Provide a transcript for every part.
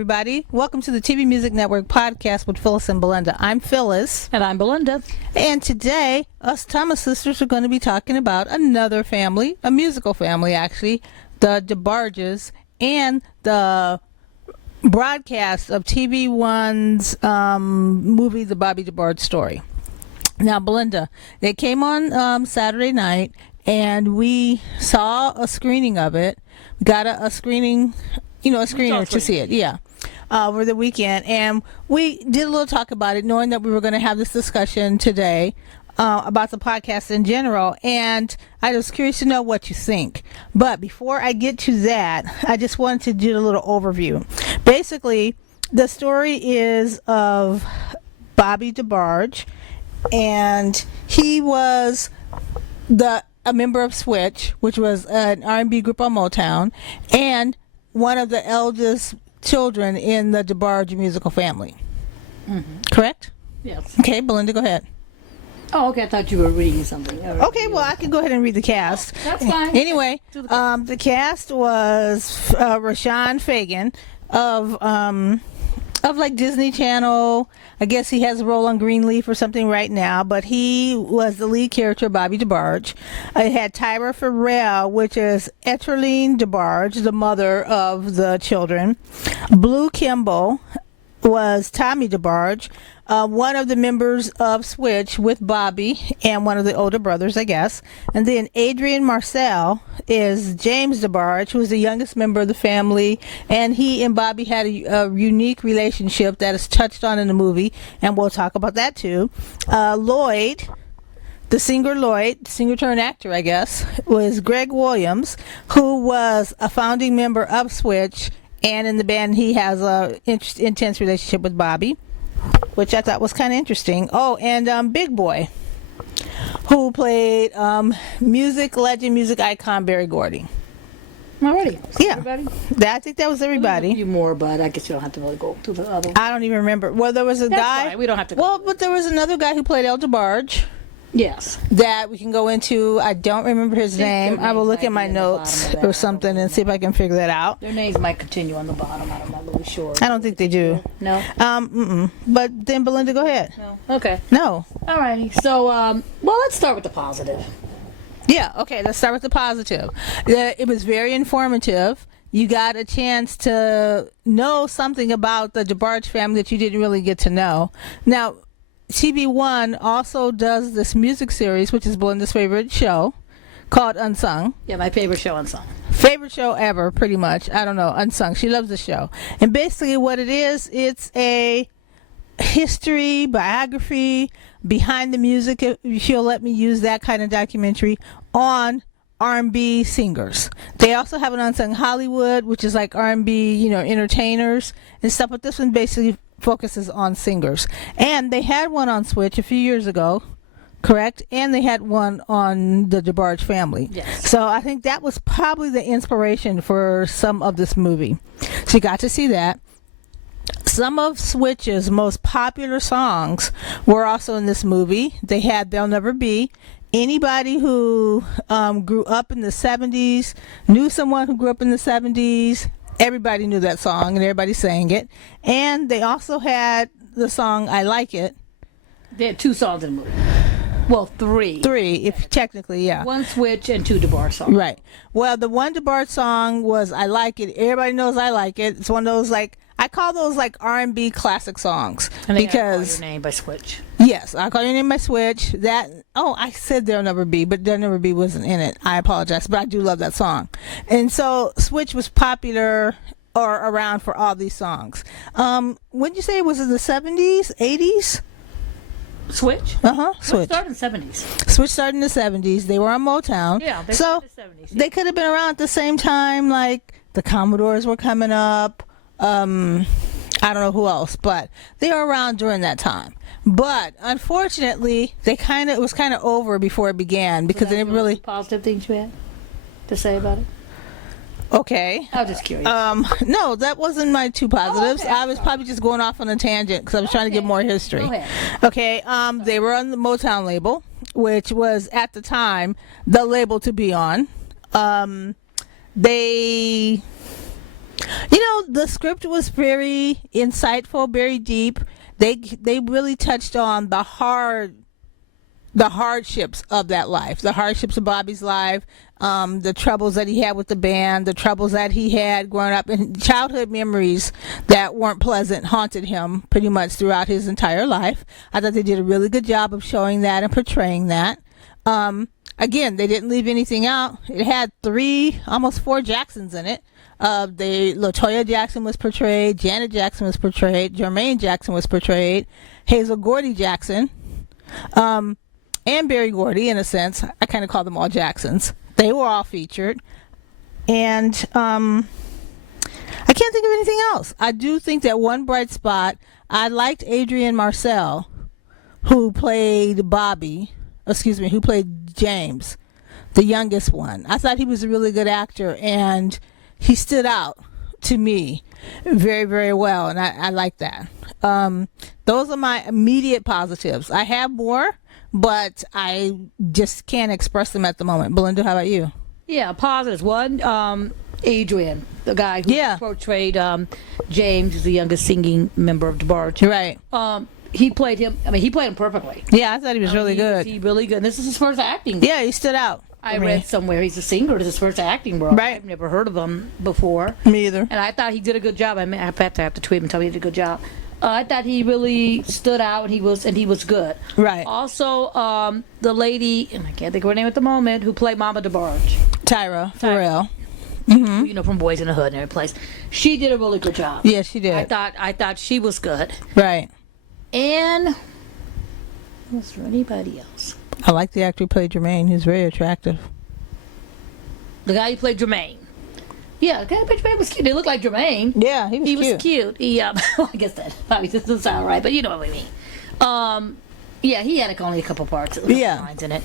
everybody. Welcome to the TVMusic Network Podcast with Phyllis and Belinda. I'm Phyllis. And I'm Belinda. And today, us Thomas sisters are going to be talking about another family, a musical family actually, the DeBarges, and the broadcast of TV1's movie, The Bobby DeBarge Story. Now, Belinda, they came on Saturday night, and we saw a screening of it. We got a screening, a screener to see it, over the weekend. And we did a little talk about it, knowing that we were going to have this discussion today about the podcast in general. And I was curious to know what you think. But before I get to that, I just wanted to do a little overview. Basically, the story is of Bobby DeBarge, and he was a member of Switch, which was an R&B group on Motown, and one of the eldest children in the DeBarge Musical Family. Mm-hmm. Correct? Yes. Okay, Belinda, go ahead. Oh, okay. I thought you were reading something. Okay, well, I can go ahead and read the cast. Oh, that's fine. Anyway, the cast was Roshon Fegan of like Disney Channel. I guess he has a role on Greenleaf or something right now, but he was the lead character, Bobby DeBarge. It had Tyra Farrell, which is Etreline DeBarge, the mother of the children. Blue Kimball was Tommy DeBarge, one of the members of Switch with Bobby and one of the older brothers, I guess. And then Adrian Marcel is James DeBarge, who is the youngest member of the family, and he and Bobby had a unique relationship that is touched on in the movie, and we'll talk about that too. Lloyd, singer turned actor, I guess, was Greg Williams, who was a founding member of Switch, and in the band he has a intense relationship with Bobby, which I thought was kind of interesting. Oh, and Big Boy, who played music legend, music icon Berry Gordy. Already? Yeah. Everybody? I think that was everybody. A few more, but I guess you don't have to really go through the other. I don't even remember. Well, there was a guy. Fine. We don't have to go. Well, but there was another guy who played El DeBarge. Yes. That we can go into. I don't remember his name. I will look at my notes or something and see if I can figure that out. Their names might continue on the bottom. I'm not really sure. I don't think they do. No? But then, Belinda, go ahead. No. Okay. No. Alrighty. So, let's start with the positive. Yeah, okay, let's start with the positive. It was very informative. You got a chance to know something about the DeBarge family that you didn't really get to know. Now, TV1 also does this music series, which is Belinda's favorite show, called Unsung. Yeah, my favorite show, Unsung. Favorite show ever, pretty much. I don't know, Unsung. She loves the show. And basically what it is, it's a history, biography, behind the music, if she'll let me use that kind of documentary, on R&B singers. They also have an Unsung Hollywood, which is like R&B, entertainers and stuff, but this one basically focuses on singers. And they had one on Switch a few years ago, correct? And they had one on the DeBarge family. Yes. So I think that was probably the inspiration for some of this movie. So you got to see that. Some of Switch's most popular songs were also in this movie. They had They'll Never Be. Anybody who grew up in the 70s, knew someone who grew up in the 70s, everybody knew that song and everybody sang it. And they also had the song I Like It. They had 2 songs in the movie. Well, 3. 3, if technically, yeah. 1 Switch and 2 DeBarge songs. Right. Well, the one DeBarge song was I Like It. Everybody knows I Like It. It's one of those, I call those R&B classic songs. And they because Call Your Name by Switch. Yes, I Call Your Name by Switch. I said There'll Never Be, but There'll Never Be wasn't in it. I apologize, but I do love that song. And so Switch was popular or around for all these songs. What'd you say? Was it the 70s, 80s? Switch? Switch. Started in the 70s. Switch started in the 70s. They were on Motown. Yeah, they started in the 70s. Yeah. They could have been around at the same time, like the Commodores were coming up. I don't know who else, but they were around during that time. But unfortunately, it was kind of over before it began because they didn't really. Positive things you had to say about it? Okay. I was just curious. No, that wasn't my 2 positives. Okay. I was probably just going off on a tangent because I was trying to get more history. Go ahead. Okay. They were on the Motown label, which was at the time the label to be on. They The script was very insightful, very deep. They really touched on the hardships of that life, the hardships of Bobby's life, the troubles that he had with the band, the troubles that he had growing up, and childhood memories that weren't pleasant haunted him pretty much throughout his entire life. I thought they did a really good job of showing that and portraying that. Again, they didn't leave anything out. It had almost four Jacksons in it. Latoya Jackson was portrayed, Janet Jackson was portrayed, Jermaine Jackson was portrayed, Hazel Gordy Jackson, and Berry Gordy, in a sense. I kind of call them all Jacksons. They were all featured. And I can't think of anything else. I do think that one bright spot, I liked Adrian Marcel, who played who played James, the youngest one. I thought he was a really good actor, and he stood out to me very, very well, and I like that. Those are my immediate positives. I have more, but I just can't express them at the moment. Belinda, how about you? Yeah, positives. One, Adrian, the guy who portrayed James, who's the youngest singing member of DeBarge. Right. He played him. I mean, he played him perfectly. Yeah, I thought he was really good. He really good. And this is his first acting. Yeah, he stood out. I read somewhere he's a singer. This is his first acting role. Right. I've never heard of him before. Me either. And I thought he did a good job. I have to tweet him and tell me he did a good job. I thought he really stood out, and he was good. Right. Also, the lady, and I can't think of her name at the moment, who played Mama DeBarge. Tyra Farrell. Mm-hmm. From Boys in the Hood and every place. She did a really good job. Yes, she did. I thought she was good. Right. And was there anybody else? I like the actor who played Jermaine. He's very attractive. The guy who played Jermaine. Yeah, the guy who played Jermaine was cute. They looked like Jermaine. Yeah, he was cute. I guess that probably doesn't sound right, but you know what I mean. Yeah, he had only a couple parts. Lines in it.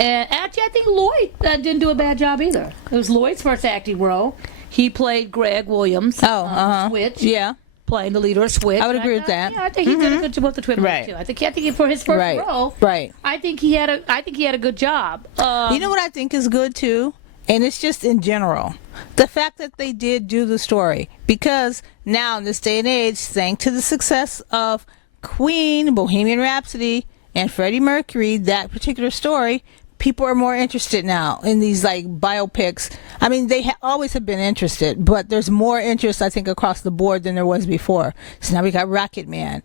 And actually, I think Lloyd didn't do a bad job either. It was Lloyd's first acting role. He played Greg Williams. Switch. Yeah. Playing the leader of Switch. I would agree with that. Yeah, I think he did a good job with the twin right. too. I think for his first role. Right. I think he had a good job. You know what I think is good too? And it's just in general. The fact that they did do the story. Because now in this day and age, thanks to the success of Queen, Bohemian Rhapsody, and Freddie Mercury, that particular story, people are more interested now in these like biopics. I mean, they always have been interested, but there's more interest, I think, across the board than there was before. So now we got Rocket Man.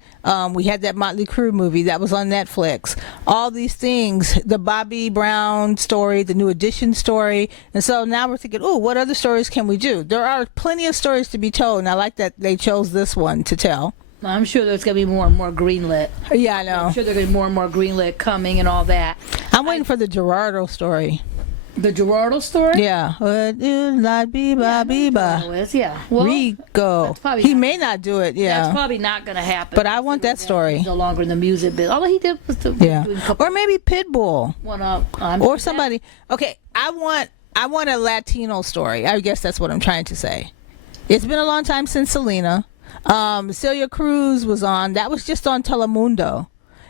We had that Motley Crue movie that was on Netflix. All these things, the Bobby Brown story, the New Edition story. And so now we're thinking, what other stories can we do? There are plenty of stories to be told, and I like that they chose this one to tell. I'm sure there's going to be more and more greenlit. Yeah, I know. I'm sure there's going to be more and more greenlit coming and all that. I'm waiting for the Gerardo story. The Gerardo story? Yeah. Would you like Biba? Yeah. Well, Rico. He may not do it, yeah. That's probably not going to happen. But I want that story. He's no longer in the music business. All he did was or maybe Pitbull. Or somebody. Okay, I want a Latino story. I guess that's what I'm trying to say. It's been a long time since Selena. Celia Cruz was on. That was just on Telemundo.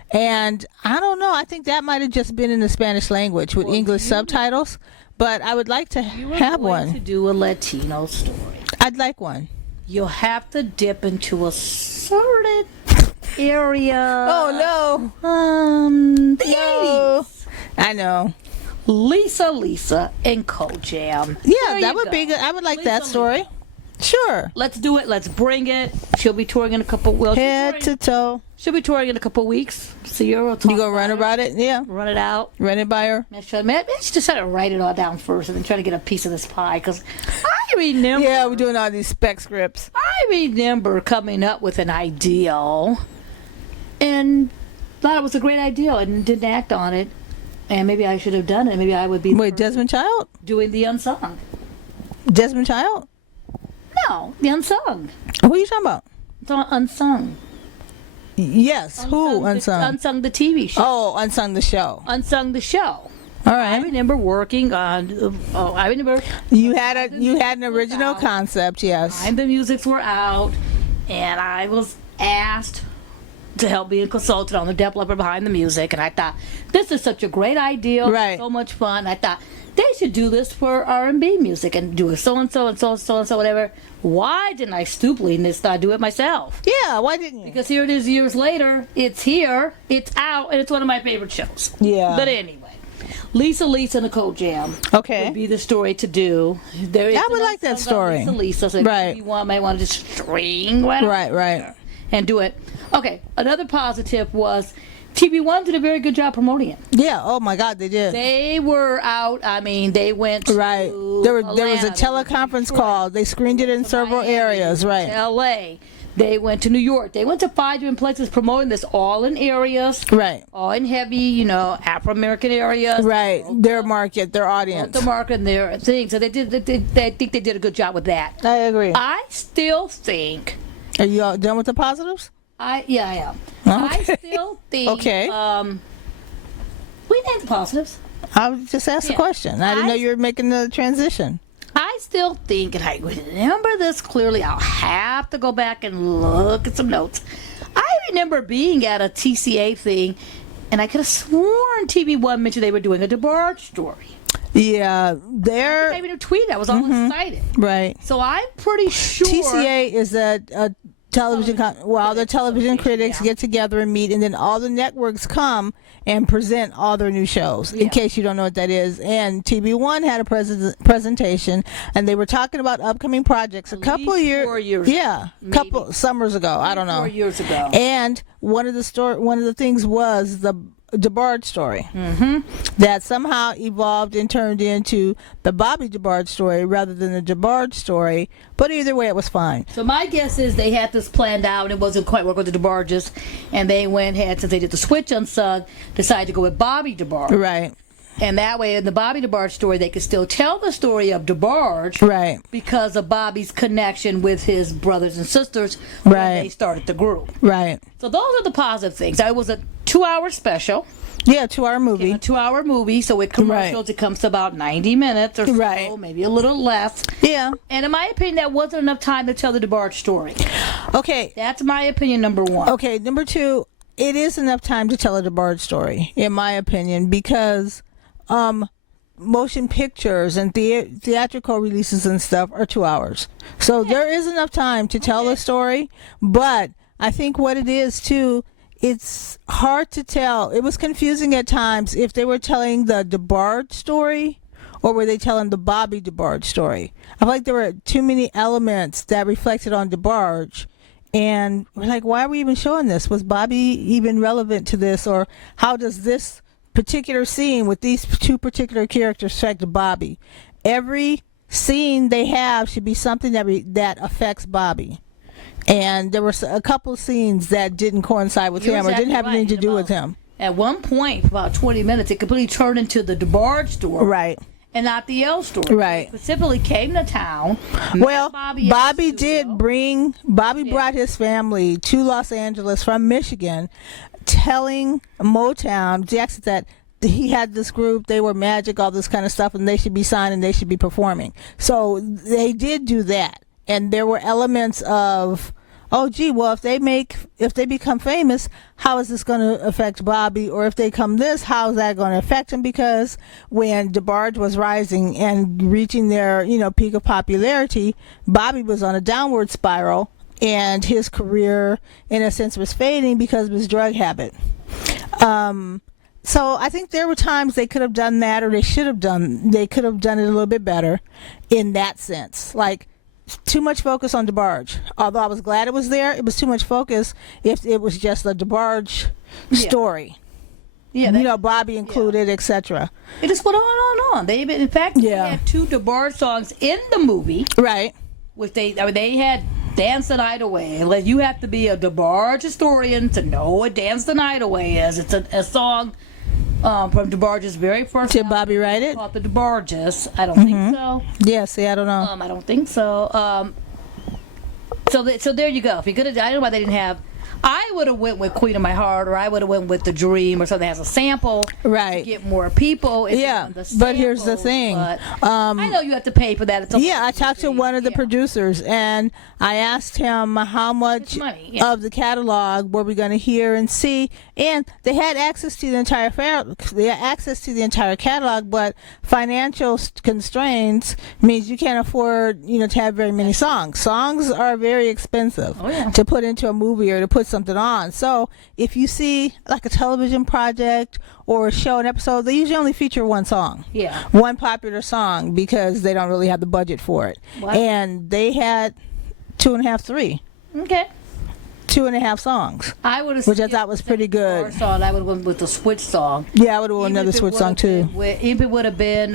And I don't know. I think that might have just been in the Spanish language with English subtitles. But I would like to have one. To do a Latino story. I'd like one. You'll have to dip into a certain area. Oh no. The 80s. I know. Lisa, and Kojam. Yeah, that would be good. I would like that story. Sure. Let's do it. Let's bring it. She'll be touring in a couple. Head to toe. She'll be touring in a couple weeks. See her. You gonna run about it? Yeah. Run it out. Run it by her. Maybe she just had to write it all down first and then try to get a piece of this pie. Because I remember. Yeah, we're doing all these spec scripts. I remember coming up with an ideal, and thought it was a great idea and didn't act on it. And maybe I should have done it. Maybe I would be. Wait, Desmond Child? Doing the unsung. Desmond Child? No, the unsung. Who are you talking about? It's on Unsung. Yes, who Unsung? Unsung the TV show. Oh, Unsung the show. Unsung the show. All right. I remember working on. I remember. You had an original concept, yes. And the musics were out, and I was asked to help being consultant on the developer behind the music, and I thought this is such a great idea, right? So much fun. I thought they should do this for R&B music and do it so and so and so and so and so whatever. Why didn't I stupidly just do it myself? Yeah, why didn't you? Because here it is years later. It's here, it's out, and it's one of my favorite shows. Yeah. But anyway. Lisa Nicole Jam. Okay. Would be the story to do. I would like that story. Lisa, so right. You might want to just string right and do it. Okay. Another positive was TV1 did a very good job promoting it. Yeah. Oh my God, they did. They were out. I mean, they went to right. There was a teleconference call. They screened it in several areas. Right. L.A. They went to New York. They went to 5 different places promoting this, all in areas. Right. All in heavy, Afro-American areas. Right. Their market, their audience. The market and their thing. So I think they did a good job with that. I agree. I still think... Are you all done with the positives? I am. Okay. I still think... Okay. We named the positives. I was just asked a question. I didn't know you were making the transition. I still think, and I remember this clearly, I'll have to go back and look at some notes. I remember being at a TCA thing, and I could have sworn TV1 mentioned they were doing a DeBarge story. Yeah, I even tweeted. I was all excited. Right. So I'm pretty sure... TCA is a television... all the television critics get together and meet, and then all the networks come and present all their new shows, in case you don't know what that is. And TV1 had a presentation, and they were talking about upcoming projects a couple years... 4 years. Yeah, a couple summers ago. I don't know. 4 years ago. And one of the things was the DeBarge story that somehow evolved and turned into the Bobby DeBarge story rather than the DeBarge story, but either way it was fine. So my guess is they had this planned out and it wasn't quite working with the DeBarges, and they went ahead, since they did the switch on Sung, decided to go with Bobby DeBarge. Right. And that way, in the Bobby DeBarge story, they could still tell the story of DeBarge, right, because of Bobby's connection with his brothers and sisters when they started the group. Right. So those are the positive things. It was a 2-hour special. Yeah, 2-hour movie. A 2-hour movie, so with commercials, it comes to about 90 minutes or so, maybe a little less. Yeah. And in my opinion, that wasn't enough time to tell the DeBarge story. Okay. That's my opinion, number 1. Okay, number 2, it is enough time to tell a DeBarge story, in my opinion, because motion pictures and theatrical releases and stuff are 2 hours. So there is enough time to tell a story, but I think what it is, too, it's hard to tell. It was confusing at times if they were telling the DeBarge story or were they telling the Bobby DeBarge story. I feel like there were too many elements that reflected on DeBarge, and we're like, why are we even showing this? Was Bobby even relevant to this, or how does this particular scene with these 2 particular characters affect Bobby? Every scene they have should be something that affects Bobby. And there were a couple of scenes that didn't coincide with him or didn't have anything to do with him. At one point, for about 20 minutes, it completely turned into the DeBarge story. Right. And not the L story. Right. They specifically came to town. Well, Bobby brought his family to Los Angeles from Michigan, telling Motown, Jackson, that he had this group, they were magic, all this kind of stuff, and they should be signed and they should be performing. So they did do that. And there were elements of, if they become famous, how is this going to affect Bobby? Or if they come this, how is that going to affect him? Because when DeBarge was rising and reaching their, peak of popularity, Bobby was on a downward spiral, and his career, in a sense, was fading because of his drug habit. So I think there were times they could have done that, or they could have done it a little bit better in that sense. Like, too much focus on DeBarge. Although I was glad it was there, it was too much focus if it was just a DeBarge story. Yeah, Bobby included, etc. It just went on and on. They had 2 DeBarge songs in the movie. Right. Which they had Dance the Night Away. Like, you have to be a DeBarge historian to know what Dance the Night Away is. It's a song from DeBarge's very first album. Did Bobby write it? Called The DeBarges. I don't think so. Yeah, see, I don't know. I don't think so. So there you go. If you could have, I don't know why they didn't have I would have went with Queen of My Heart, or I would have went with The Dream, or something that has a sample. Right. To get more people. Yeah, but here's the thing. I know you have to pay for that. I talked to one of the producers, and I asked him how much money, of the catalog were we going to hear and see, and they had access to the entire catalog, but financial constraints means you can't afford, to have very many songs. Songs are very expensive to put into a movie or to put something on. So if you see like a television project or a show, an episode, they usually only feature one song. Yeah. One popular song, because they don't really have the budget for it. What? And they had 2.5, 3. Okay. 2.5 songs. Which I thought was pretty good. Song, I would have went with the Switch song. Yeah, I would have went another Switch song too. If it would have been,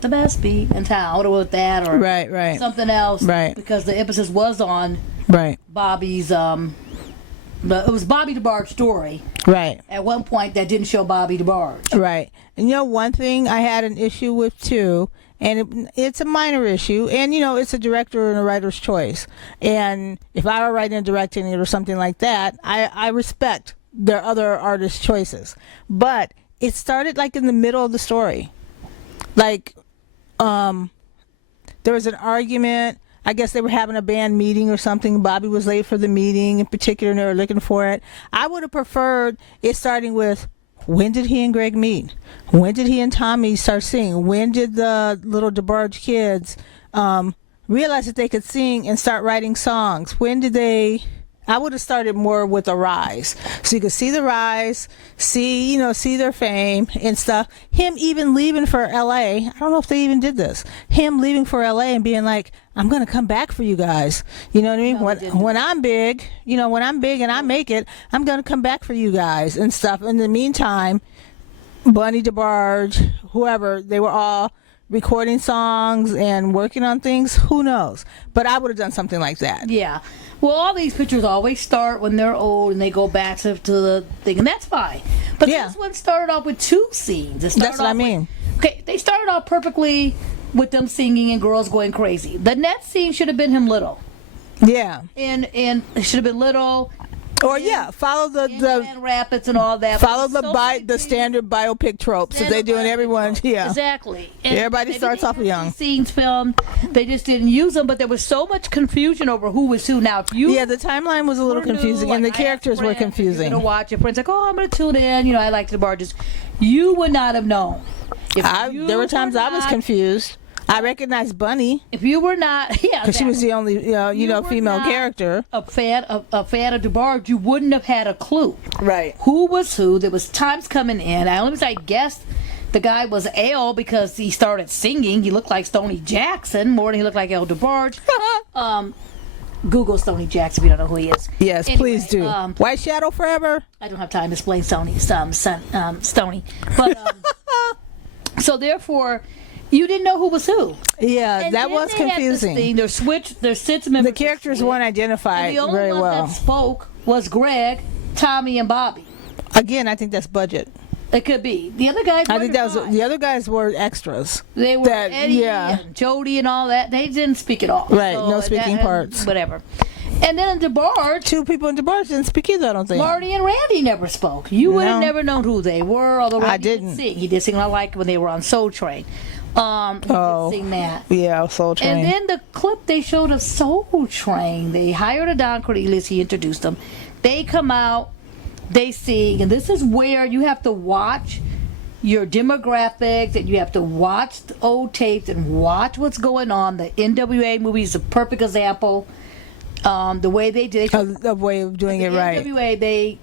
the best beat in town, I would have went with that, or right. something else. Right. Because the emphasis was on Bobby's. It was Bobby DeBarge Story. Right. At one point, that didn't show Bobby DeBarge. Right. And one thing I had an issue with too, and it's a minor issue, and it's a director and a writer's choice. And if I were writing and directing it or something like that, I respect their other artists' choices. But it started like in the middle of the story. Like, there was an argument. I guess they were having a band meeting or something. Bobby was late for the meeting in particular, and they were looking for it. I would have preferred it starting with, when did he and Greg meet? When did he and Tommy start singing? When did the little DeBarge kids realize that they could sing and start writing songs? When did they... I would have started more with the rise, so you could see the rise, see their fame and stuff. Him even leaving for LA. I don't know if they even did this. Him leaving for LA and being like, "I'm gonna come back for you guys." You know what I mean? No, when I'm big, when I'm big and I make it, I'm gonna come back for you guys and stuff. In the meantime, Bunny DeBarge, whoever, they were all recording songs and working on things. Who knows? But I would have done something like that. Yeah. Well, all these pictures always start when they're old and they go back to the thing, and that's fine. But this one started off with 2 scenes. That's what I mean. They started off perfectly with them singing and girls going crazy. The next scene should have been him little. Yeah. And it should have been little. Or follow the Grand Rapids and all that. Follow the standard biopic tropes that they do in everyone. Yeah, exactly. And everybody starts off young. Scenes filmed, they just didn't use them, but there was so much confusion over who was who. Now, if you the timeline was a little confusing, and the characters were confusing. You're gonna watch your friends like, I'm gonna tune in. I like the DeBarges. You would not have known. There were times I was confused. I recognized Bunny. If you were not, because she was the only, female character. A fan of DeBarge, you wouldn't have had a clue. Right. Who was who? There was times coming in. I guessed the guy was Al because he started singing. He looked like Stoney Jackson more than he looked like El DeBarge. Google Stoney Jackson if you don't know who he is. Yes, anyway, please do. White Shadow Forever. I don't have time to explain Stoney. But so therefore. You didn't know who was who. Yeah, and that was confusing. Their six members. The characters weren't identified very well. The only one that spoke was Greg, Tommy, and Bobby. Again, I think that's budget. It could be. The other guys. I think the other guys were extras. They were Eddie and Jody and all that. They didn't speak at all. Right, no speaking parts. Whatever. And then in DeBarge, 2 people in DeBarge didn't speak either, I don't think. Marty and Randy never spoke. You would have never known who they were, although Randy I didn't. Sing. He did sing I Like when they were on Soul Train. He did sing that. Yeah, Soul Train. And then the clip they showed of Soul Train, they hired a Don Cornelius, he introduced them. They come out, they sing, and this is where you have to watch your demographics, and you have to watch the old tapes and watch what's going on. The NWA movie is a perfect example. The way they did it. The way of doing it right. NWA,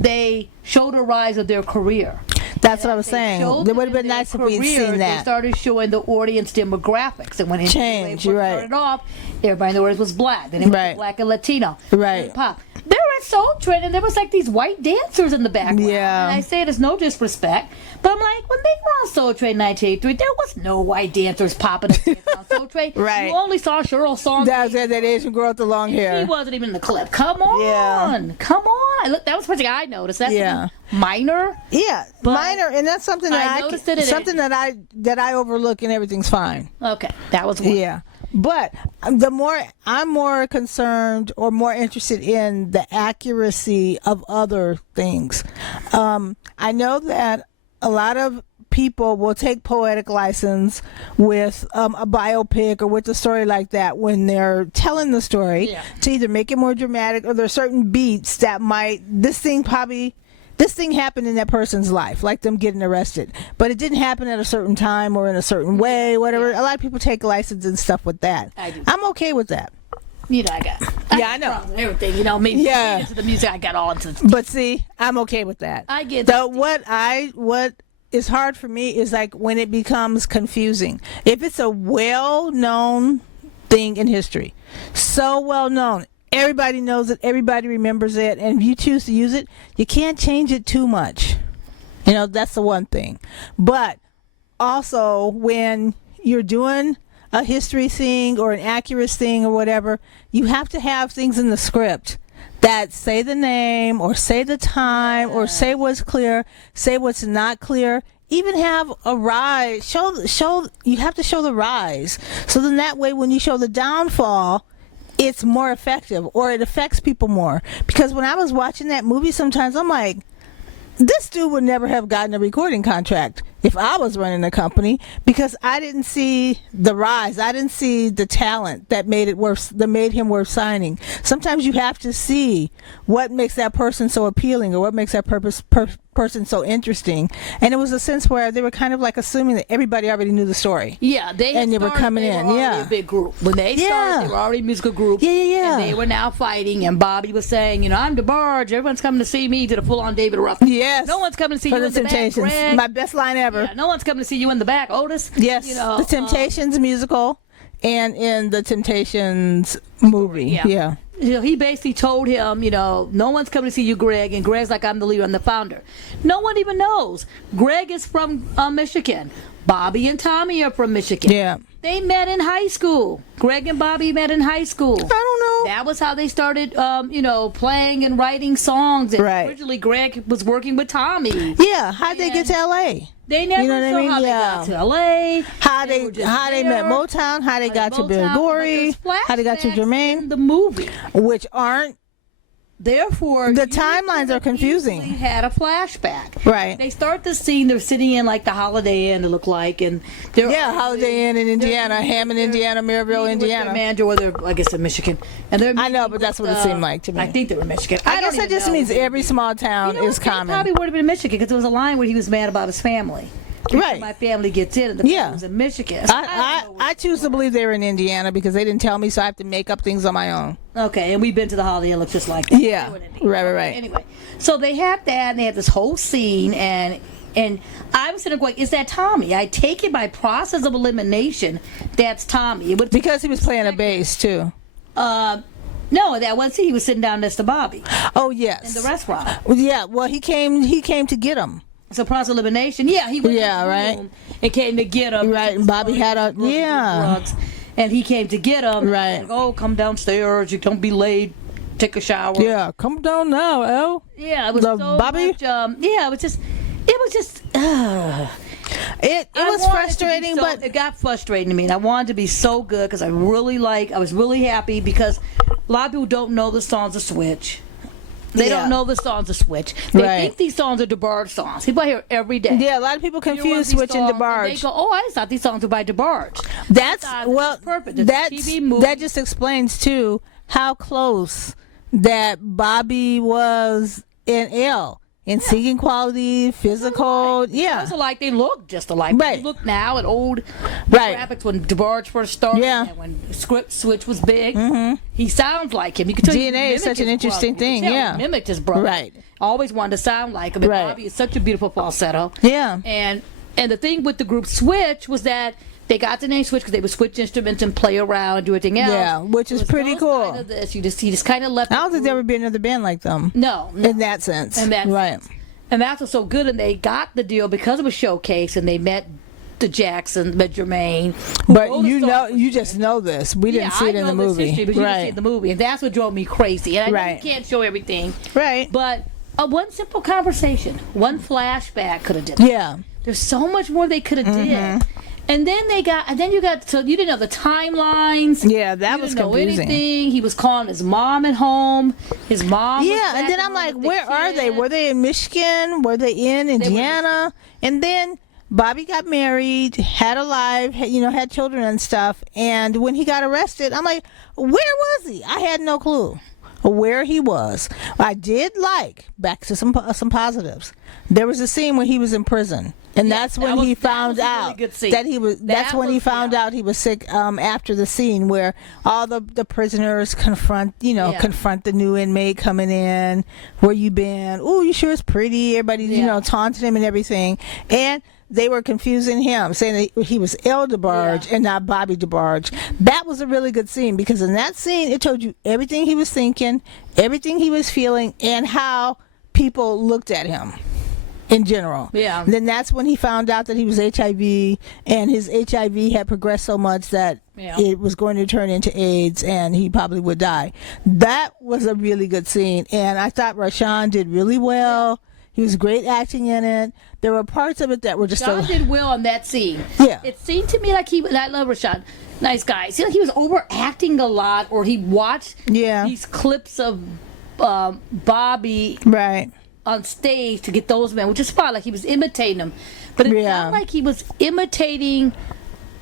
they showed a rise of their career. That's what I was saying. It would have been nice if we'd seen that. They started showing the audience demographics, and when it started off, everybody in the audience was black. Then it was black and Latino. Right. And pop. They were at Soul Train, and there was like these white dancers in the background. Yeah. And I say it as no disrespect, but I'm like, when they were on Soul Train 1983, there was no white dancers popping up on Soul Train. Right. You only saw Cheryl Song. That Asian girl with the long hair. She wasn't even in the clip. Come on. Yeah. Come on. Look, that was the first thing I noticed. That's minor. Yeah, minor, and that's something that I overlook, and everything's fine. Okay, that was one. Yeah. But I'm more concerned or more interested in the accuracy of other things. I know that a lot of people will take poetic license with a biopic or with a story like that when they're telling the story to either make it more dramatic, or there's certain beats that this thing happened in that person's life, like them getting arrested, but it didn't happen at a certain time or in a certain way, whatever. A lot of people take license and stuff with that. I do. I'm okay with that. You know, I know everything. You know, maybe into the music, I got all into. But see, I'm okay with that. I get that. What is hard for me is like when it becomes confusing. If it's a well-known thing in history, so well-known, everybody knows it, everybody remembers it, and if you choose to use it, you can't change it too much. You know, that's the one thing. But also, when you're doing a history thing or an accurate thing or whatever, you have to have things in the script that say the name or say the time or say what's clear, say what's not clear. Even have a rise. You have to show the rise. So then that way when you show the downfall, it's more effective, or it affects people more. Because when I was watching that movie, sometimes I'm like, this dude would never have gotten a recording contract if I was running a company, because I didn't see the rise. I didn't see the talent that made him worth signing. Sometimes you have to see what makes that person so appealing, or what makes that person so interesting. And it was a sense where they were kind of like assuming that everybody already knew the story. Yeah, they were coming in. A big group. When they started, they were already a musical group. Yeah. And they were now fighting. And Bobby was saying, you know, I'm DeBarge. Everyone's coming to see me. Did a full-on David Ruffin. Yes. No one's coming to see you in the back, Greg. My best line ever. Yeah, no one's coming to see you in the back, Otis. Yes. You know, the Temptations musical, and in the Temptations movie. Yeah. You know, he basically told him, you know, no one's coming to see you, Greg. And Greg's like, I'm the leader, I'm the founder. No one even knows. Greg is from Michigan. Bobby and Tommy are from Michigan. Yeah. They met in high school. Greg and Bobby met in high school. I don't know. That was how they started, playing and writing songs. And right. Originally, Greg was working with Tommy. Yeah. How'd they get to L.A.? They never saw how they got to L.A. How they met Motown. How they got to Bill Gorey. How they got to Jermaine. The movie. Which aren't. Therefore, the timelines are confusing. Had a flashback. Right. They start the scene. They're sitting in like the Holiday Inn. It looked like, and Holiday Inn in Indiana, Hammond, Indiana, Maryville, Indiana. Manager, or they're, I guess, in Michigan. And they're. I know, but that's what it seemed like to me. I think they were in Michigan. I guess that just means every small town is common. He probably would have been in Michigan, because there was a line where he was mad about his family. Right. My family gets in, and the family was in Michigan. So I choose to believe they were in Indiana because they didn't tell me, so I have to make up things on my own. Okay, and we've been to the Holiday Inn. It looks just like that. Yeah. Right. Anyway, so they have that, and they have this whole scene, and I was sitting there going, is that Tommy? I take it by process of elimination, that's Tommy. Because he was playing a bass, too. No, that was he was sitting down next to Bobby. Oh, yes. In the restaurant. Yeah, well, he came to get him. So process of elimination. Yeah, he went to the room and came to get him. Right, and Bobby had drugs, and he came to get him. Right. Like, oh, come downstairs. You don't be late. Take a shower. Yeah, come down now, El. Yeah, it was Bobby. Much, it was just. It was frustrating, but it got frustrating to me, and I wanted to be so good because I was really happy because a lot of people don't know the songs of Switch. They don't know the songs of Switch. They think these songs are DeBarge songs. People hear every day. Yeah, a lot of people confuse Switch and DeBarge. And they go, oh, I thought these songs were by DeBarge. That's perfect. That just explains too how close that Bobby was in L. In singing quality, physical, Sounds alike. They look just alike. Right. You look now at old graphics when DeBarge first started, and when Switch was big. Mm-hmm. He sounds like him. You can tell DNA is such an interesting thing. He mimicked his brother. Right. Always wanted to sound like him. And Bobby is such a beautiful falsetto. Yeah. And the thing with the group Switch was that they got the name Switch because they would switch instruments and play around and do everything else. Yeah, which is pretty cool. Of this. He just kind of left. I don't think there would be another band like them. No. In that sense. Right. And that's what's so good. And they got the deal because of a showcase, and they met the Jacksons, met Jermaine. But you just know this. We didn't see it in the movie. History, but you didn't see it in the movie. And that's what drove me crazy. And I know you can't show everything. Right. But one simple conversation, one flashback could have did it. Yeah. There's so much more they could have did. And then you got, so you didn't know the timelines. Yeah, that was confusing. Anything. He was calling his mom at home. His mom. Yeah, and then I'm like, where are they? Were they in Michigan? Were they in Indiana? And then Bobby got married, had a life, had children and stuff. And when he got arrested, I'm like, where was he? I had no clue where he was. I did back to some positives. There was a scene when he was in prison, and that's when he found out that he was. That's when he found out he was sick. After the scene where all the prisoners confront the new inmate coming in. Where you been? Oh, you sure it's pretty. Everybody, taunting him and everything, and they were confusing him, saying that he was El DeBarge and not Bobby DeBarge. That was a really good scene, because in that scene, it told you everything he was thinking, everything he was feeling, and how people looked at him in general. Yeah. Then that's when he found out that he was HIV, and his HIV had progressed so much that it was going to turn into AIDS, and he probably would die. That was a really good scene, and I thought Roshon did really well. He was great acting in it. There were parts of it that were just... Roshon did well on that scene. Yeah. It seemed to me like I love Roshon. Nice guy. It seemed like he was overacting a lot, or he watched these clips of Bobby on stage to get those men, which is fine. Like he was imitating them. But it sounded like he was imitating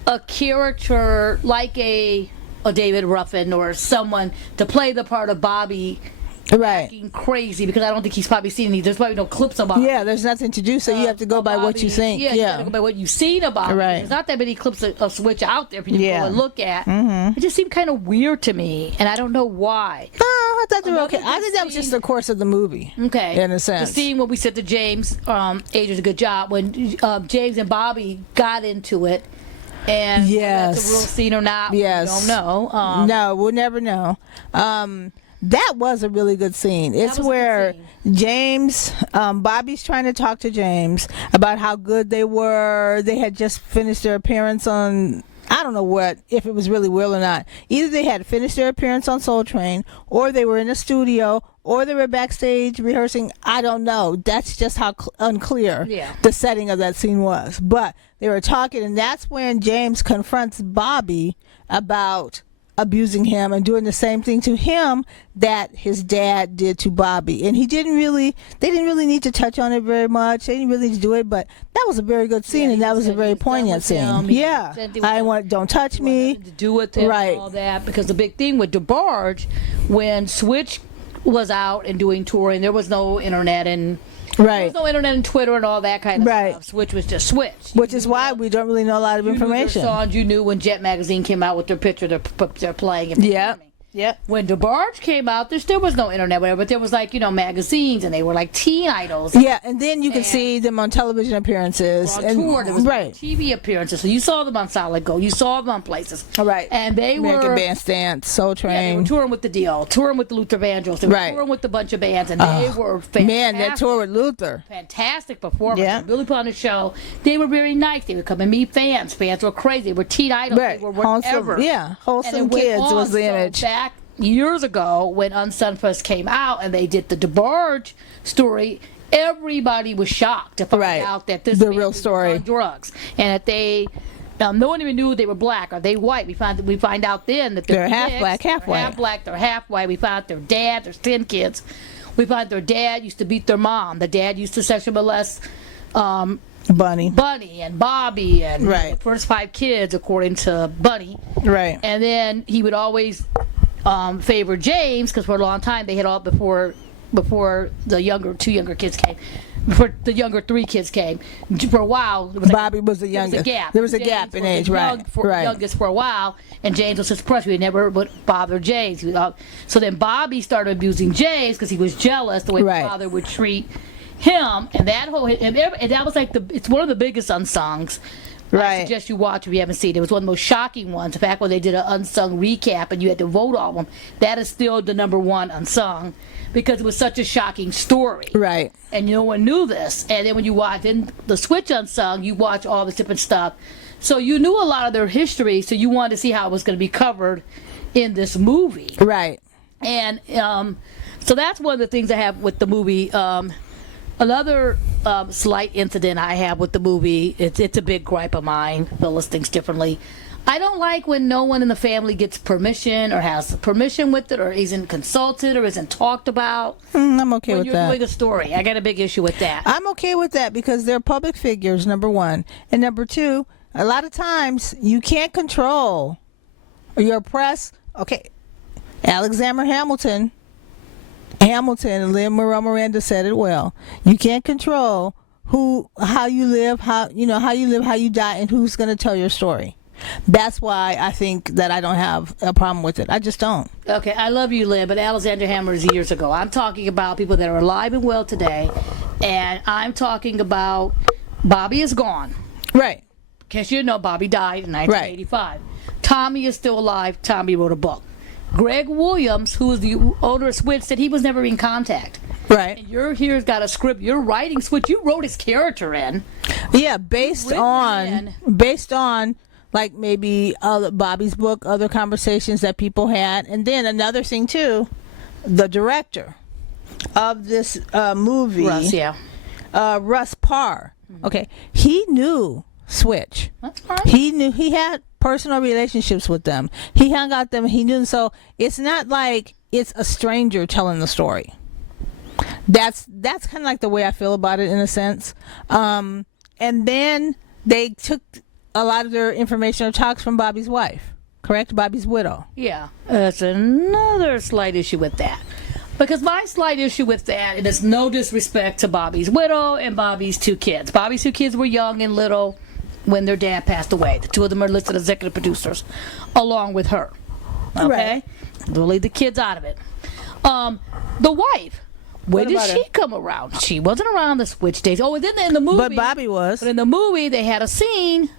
a character like a David Ruffin or someone to play the part of Bobby... acting crazy, because I don't think he's probably seen any. There's probably no clips about Yeah, there's nothing to do, so you have to go by Bobby. what you think. Yeah, you have to go by what you've seen about him. There's not that many clips of Switch out there for you to go and look at. Mm-hmm. It just seemed kind of weird to me, and I don't know why. No, I thought they were okay. I think that was just the course of the movie. Okay. In a sense. The scene when we said to James, Age did a good job, when James and Bobby got into it, and whether that's a real scene or not, we don't know. No, we'll never know. That was a really good scene. It's where James, Bobby's trying to talk to James about how good they were. They had just finished their appearance on, I don't know if it was really real or not. Either they had finished their appearance on Soul Train, or they were in a studio, or they were backstage rehearsing. I don't know. That's just how unclear the setting of that scene was. But they were talking, and that's when James confronts Bobby about abusing him and doing the same thing to him that his dad did to Bobby. And they didn't really need to touch on it very much. They didn't really need to do it, but that was a very good scene, and that was a very poignant scene. Don't touch me. To do with him and all that, because the big thing with DeBarge, when Switch was out and doing touring, there was no internet and there was no internet and Twitter and all that kind of stuff. Switch was just Switch. Which is why we don't really know a lot of information. Knew their songs. You knew when Jet Magazine came out with their picture they're playing and performing. Yep. When DeBarge came out, there was no internet, whatever, but there was magazines, and they were like teen idols. Yeah, and then you could see them on television appearances. On tour, there was TV appearances, so you saw them on Solid Gold, you saw them on places. Right. And they American Bandstand, Soul Train. Yeah, they were touring with the DL, touring with the Luther Vandross, they were touring with a bunch of bands, and they were fantastic. Man, that tour with Luther. Fantastic performance. Yeah. Really put on the show. They were very nice. They would come and meet fans. Fans were crazy. They were teen idols. They were whatever. Wholesome kids was the image. Back years ago, when Unsung first came out and they did the DeBarge story, everybody was shocked to find out that this the real story was on drugs, and that they no one even knew they were black. Are they white? We find out then that they're half black, half white. Half black, they're half white. We found out their dad. There's 10 kids. We find their dad used to beat their mom. The dad used to sexually molest Bunny and Bobby and the first 5 kids, according to Bunny. Right. And then he would always favor James, because for a long time they had all before the 2 younger kids came. Before the younger 3 kids came, for a while Bobby was the youngest. There was a gap in age, youngest for a while, and James was his crush. We never would bother James. So then Bobby started abusing James because he was jealous the way his father would treat him, and that was like it's one of the biggest unsongs. I suggest you watch if you haven't seen it. It was one of the most shocking ones. In fact, when they did an unsung recap and you had to vote on them, that is still the #1 unsung, because it was such a shocking story. Right. And no one knew this. And then when you watch in the Switch unsung, you watch all this different stuff. So you knew a lot of their history, so you wanted to see how it was going to be covered in this movie. Right. And so that's one of the things I have with the movie. Another slight incident I have with the movie, it's a big gripe of mine. Phyllis thinks differently. I don't like when no one in the family gets permission or has permission with it or isn't consulted or isn't talked about. I'm okay with that. When you're doing a story, I got a big issue with that. I'm okay with that because they're public figures, number one. And number two, a lot of times you can't control your press. Okay, Alexander Hamilton and Lin-Manuel Miranda said it well. You can't control how you live, how you die, and who's going to tell your story. That's why I think that I don't have a problem with it. I just don't. Okay, I love you, Lynn, but Alexander Hammer is years ago. I'm talking about people that are alive and well today, and I'm talking about Bobby is gone. Right. Because you know Bobby died in 1985. Right. Tommy is still alive. Tommy wrote a book. Greg Williams, who was the owner of Switch, said he was never in contact. Right. And you're here's got a script. You're writing Switch. You wrote his character in. Yeah, based on like maybe Bobby's book, other conversations that people had. And then another thing, too, the director of this movie, Russ Parr, okay, he knew Switch. That's fine. He had personal relationships with them. He hung out them. He knew. So it's not like it's a stranger telling the story. That's kind of like the way I feel about it in a sense. And then they took a lot of their information or talks from Bobby's wife, correct? Bobby's widow. Yeah, that's another slight issue with that. Because my slight issue with that, and it's no disrespect to Bobby's widow and Bobby's two kids. Bobby's two kids were young and little when their dad passed away. The two of them are listed as executive producers, along with her. Okay? Right. We'll leave the kids out of it. The wife. When did she come around? She wasn't around the Switch days. Oh, and then in the movie. But Bobby was. But in the movie, they had a scene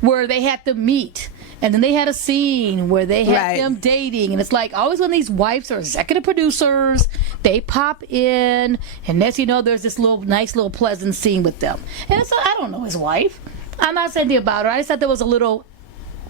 where they had to meet. And then they had a scene where they had them dating. And it's like, always when these wives are executive producers, they pop in. And next you know, there's this nice little pleasant scene with them. And it's, I don't know his wife. I'm not saying anything about her. I just thought that was a little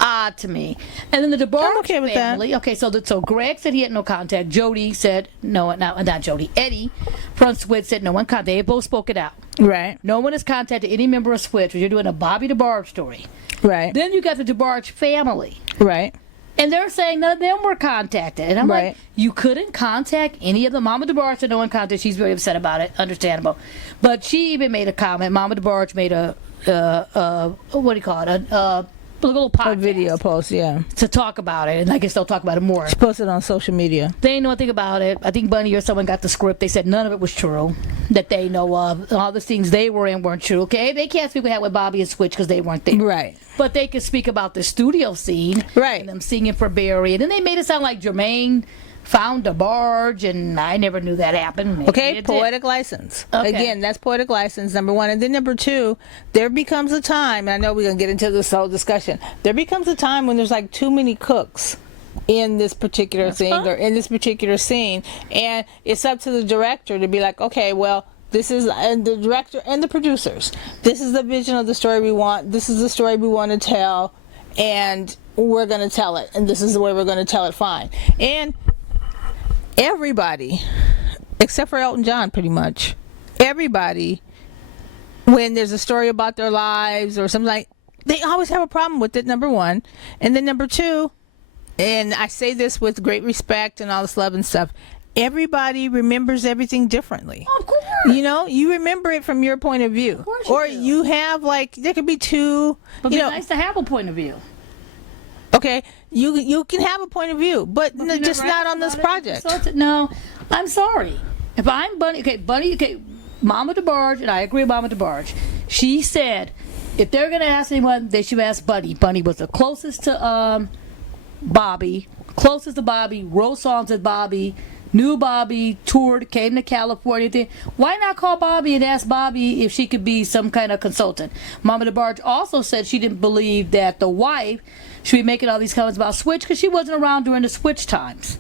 odd to me. And then the DeBarge family. Okay, so Greg said he had no contact. Jody said no, not Jody. Eddie from Switch said no one contact. They both spoke it out. Right. No one has contacted any member of Switch. You're doing a Bobby DeBarge story. Right. Then you got the DeBarge family. Right. And they're saying none of them were contacted. And I'm like, you couldn't contact any of them. Mama DeBarge said no one contacted. She's very upset about it. Understandable. But she even made a comment. Mama DeBarge made a what do you call it? A little podcast. A video post, yeah. To talk about it. And I guess they'll talk about it more. She posted it on social media. They didn't know anything about it. I think Bunny or someone got the script. They said none of it was true that they know of. All the scenes they were in weren't true. Okay? They can't speak what happened with Bobby and Switch because they weren't there. Right. But they could speak about the studio scene. Right. And them singing for Barry. And then they made it sound like Jermaine found DeBarge, and I never knew that happened. Maybe okay, poetic license. Okay. Again, that's poetic license, number one. And then number two, there becomes a time, and I know we're going to get into this whole discussion, there becomes a time when there's like too many cooks in this particular thing or in this particular scene, and it's up to the director to be like, okay, well, this is, and the director and the producers, this is the vision of the story we want, this is the story we want to tell, and we're going to tell it, and this is the way we're going to tell it, fine. And everybody, except for Elton John, pretty much, everybody, when there's a story about their lives or something like, they always have a problem with it, number one. And then number two, and I say this with great respect and all this love and stuff, everybody remembers everything differently. Of course. You know, you remember it from your point of view. Of course or do. You have, like, there could be two. But it's nice to have a point of view. Okay, you can have a point of view, but just not on this project. No, I'm sorry. If I'm Bunny, Mama DeBarge, and I agree with Mama DeBarge, she said if they're going to ask anyone, they should ask Bunny. Bunny was the closest to Bobby, wrote songs with Bobby, knew Bobby, toured, came to California. Why not call Bobby and ask Bobby if she could be some kind of consultant? Mama DeBarge also said she didn't believe that the wife should be making all these comments about Switch because she wasn't around during the Switch times.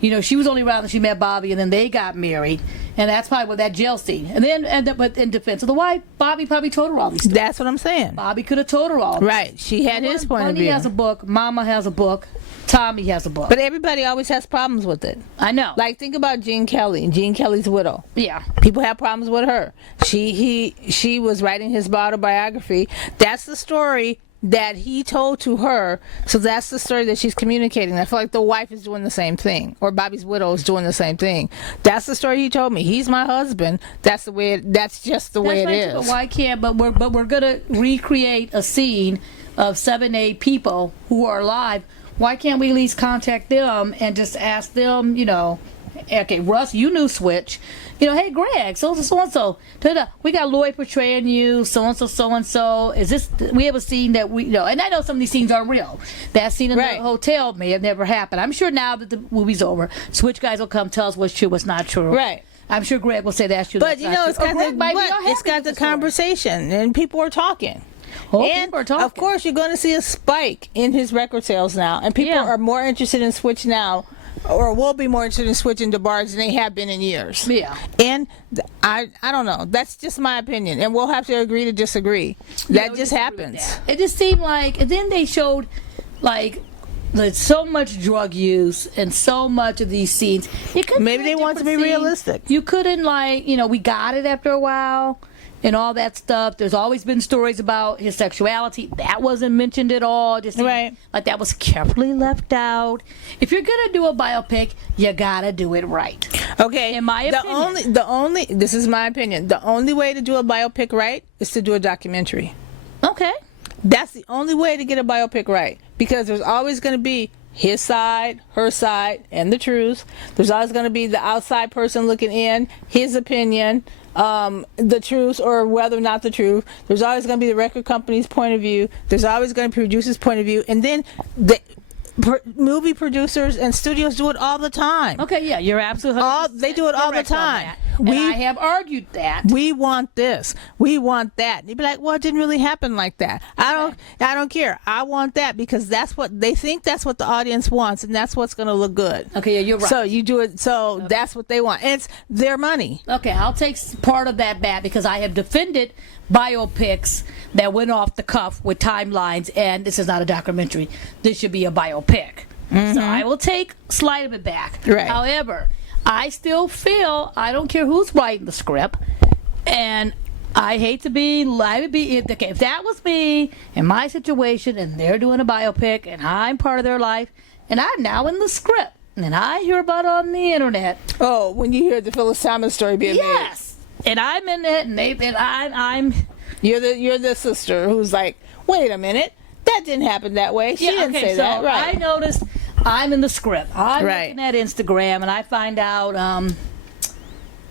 You know, she was only around when she met Bobby, and then they got married, and that's probably what that jail scene. And then, but in defense of the wife, Bobby probably told her all these stories. That's what I'm saying. Bobby could have told her all. Right. She had his point of view. Bunny has a book. Mama has a book. Tommy has a book. But everybody always has problems with it. I know. Like, think about Gene Kelly's widow. Yeah. People have problems with her. She was writing his autobiography. That's the story that he told to her, so that's the story that she's communicating. I feel like the wife is doing the same thing, or Bobby's widow is doing the same thing. That's the story he told me. He's my husband. That's the way. That's just the way it is. But why can't? But we're gonna recreate a scene of 7, 8 people who are alive. Why can't we at least contact them and just ask them? Okay, Russ, you knew Switch. Hey, Greg, so and so. We got Lloyd portraying you, so and so. Is this? We have a scene that we know, and I know some of these scenes are real. That scene in the hotel may have never happened. I'm sure now that the movie's over, Switch guys will come tell us what's true, what's not true. Right. I'm sure Greg will say that's true. But that's it's got the conversation, and people are talking. People are talking. Of course, you're going to see a spike in his record sales now, and people are more interested in Switch now, or will be more interested in Switch and DeBarge than they have been in years. Yeah. And I don't know. That's just my opinion, and we'll have to agree to disagree. That just happens. It just seemed like, and then they showed like there's so much drug use and so much of these scenes. Maybe they want to be realistic. You couldn't we got it after a while. And all that stuff. There's always been stories about his sexuality. That wasn't mentioned at all. Just like that was carefully left out. If you're gonna do a biopic, you gotta do it right. Okay. In my opinion. This is my opinion. The only way to do a biopic right is to do a documentary. Okay. That's the only way to get a biopic right, because there's always going to be his side, her side, and the truth. There's always going to be the outside person looking in, his opinion, the truth or whether or not the truth. There's always going to be the record company's point of view. There's always going to be producer's point of view. And then the movie producers and studios do it all the time. Okay, yeah, you're absolutely they do it all the time. I have argued that. We want this. We want that. And you'd be like, well, it didn't really happen like that. I don't care. I want that because that's what they think, that's what the audience wants, and that's what's going to look good. Okay, yeah, you're right. So you do it. So that's what they want. And it's their money. Okay, I'll take part of that back because I have defended biopics that went off the cuff with timelines, and this is not a documentary. This should be a biopic. So I will take slide of it back. Right. However, I still feel I don't care who's writing the script, and I hate to be if that was me in my situation and they're doing a biopic and I'm part of their life and I'm now in the script and I hear about it on the internet. Oh, when you hear the Phyllis story being made. And I'm in it, and I'm. You're the sister who's like, wait a minute, that didn't happen that way. She didn't say that. Right. I noticed I'm in the script. I'm looking at Instagram, and I find out. I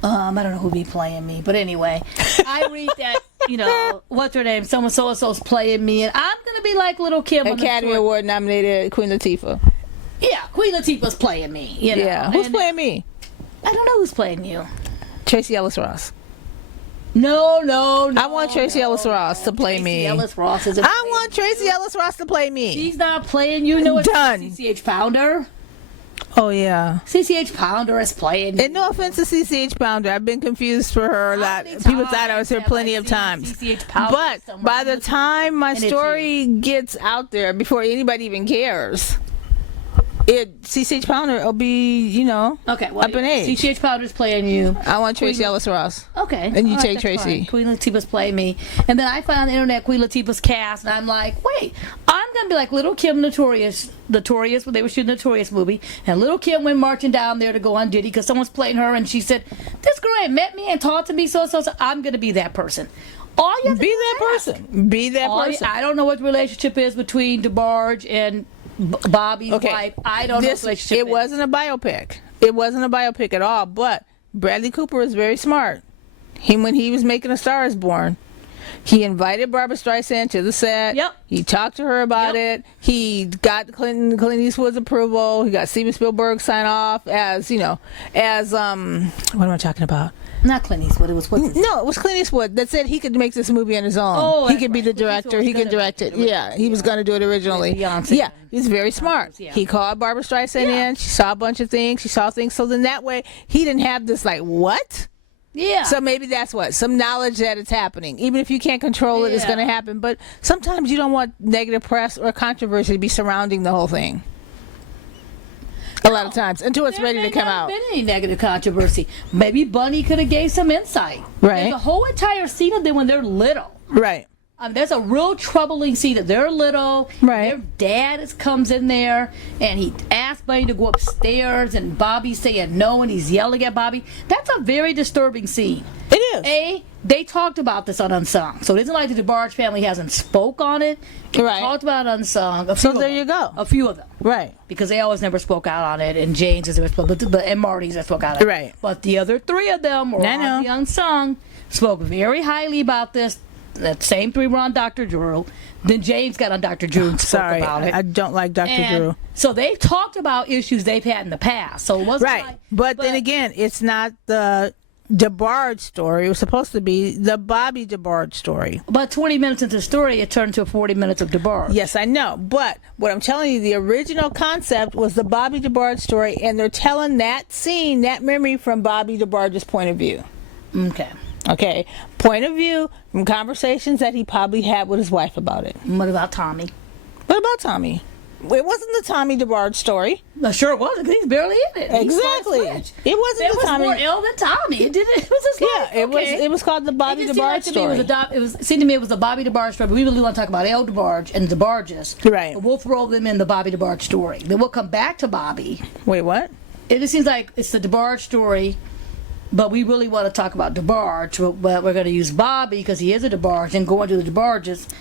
don't know who be playing me, but anyway, I read that. What's her name? Someone so and so's playing me, and I'm gonna be like little Kim. Academy Award nominated Queen Latifah. Yeah, Queen Latifah's playing me. Yeah, who's playing me? I don't know who's playing you. Tracy Ellis Ross. No. I want Tracy Ellis Ross to play me. I want Tracy Ellis Ross to play me. She's not playing you. Know what? Done. CCH Pounder. Oh yeah. CCH Pounder is playing. And no offense to CCH Pounder, I've been confused for her a lot. People thought I was here plenty of times. But by the time my story gets out there, before anybody even cares, CCH Pounder will be, up in age. CCH Pounder's playing you. I want Tracy Ellis Ross. Okay. And you take Tracy. Fine. Queen Latifah's playing me. And then I find on the internet Queen Latifah's cast, and I'm like, wait, I'm going to be like Little Kim Notorious, when they were shooting the Notorious movie. And Little Kim went marching down there to go on Diddy because someone's playing her, and she said, this girl ain't met me and talked to me, so I'm going to be that person. All you have to be that person. Be that person. I don't know what the relationship is between DeBarge and Bobby's wife. I don't know what relationship it wasn't a biopic. It wasn't a biopic at all. But Bradley Cooper is very smart. When he was making A Star Is Born, he invited Barbra Streisand to the set. Yep. He talked to her about it. He got Clint Eastwood's approval. He got Steven Spielberg sign off as what am I talking about? Not Clint Eastwood. It was it was Clint Eastwood that said he could make this movie on his own. Oh, he could be the director. He could direct it. Yeah, he was going to do it originally. Yeah, he's very smart. He called Barbra Streisand in. She saw a bunch of things. She saw things. So then that way he didn't have this like what? Yeah. So maybe that's some knowledge that it's happening. Even if you can't control it, it's going to happen. But sometimes you don't want negative press or controversy to be surrounding the whole thing. a lot of times until it's ready to come out. There been any negative controversy. Maybe Bunny could have gave some insight. Right. There's a whole entire scene of them when they're little. Right. There's a real troubling scene that they're little. Right. Their dad comes in there and he asks Bunny to go upstairs and Bobby's saying no and he's yelling at Bobby. That's a very disturbing scene. It is. They talked about this on Unsung. So it isn't like the DeBarge family hasn't spoke on it. They Right. talked about it Unsung. So there you go. A few of them. Right. Because they always never spoke out on it, and James has never spoke, and Marty's never spoke out on it. Right. But the other three of them, or on the Unsung, spoke very highly about this. That same three were on Dr. Drew. Then James got on Dr. Drew and spoke about it. I don't like Dr. Drew. So they talked about issues they've had in the past. So it wasn't Right. like, But then again, it's not the DeBarge story. It was supposed to be the Bobby DeBarge story. But 20 minutes into the story, it turned to 40 minutes of DeBarge. Yes, I know. But what I'm telling you, the original concept was the Bobby DeBarge story, and they're telling that scene, that memory from Bobby DeBarge's point of view. Okay. Point of view from conversations that he probably had with his wife about it. What about Tommy? What about Tommy? It wasn't the Tommy DeBarge story. Sure it wasn't, because he's barely in it. Exactly. It wasn't the Tommy. It was more ill than Tommy. It was his life. It was called the Bobby DeBarge story. It seemed to me it was the Bobby DeBarge story, but we really want to talk about El DeBarge and the DeBarges. Right. But we'll throw them in the Bobby DeBarge story. Then we'll come back to Bobby. Wait, what? It just seems like it's the DeBarge story, but we really want to talk about DeBarge. But we're going to use Bobby because he is a DeBarge and go into the DeBarges.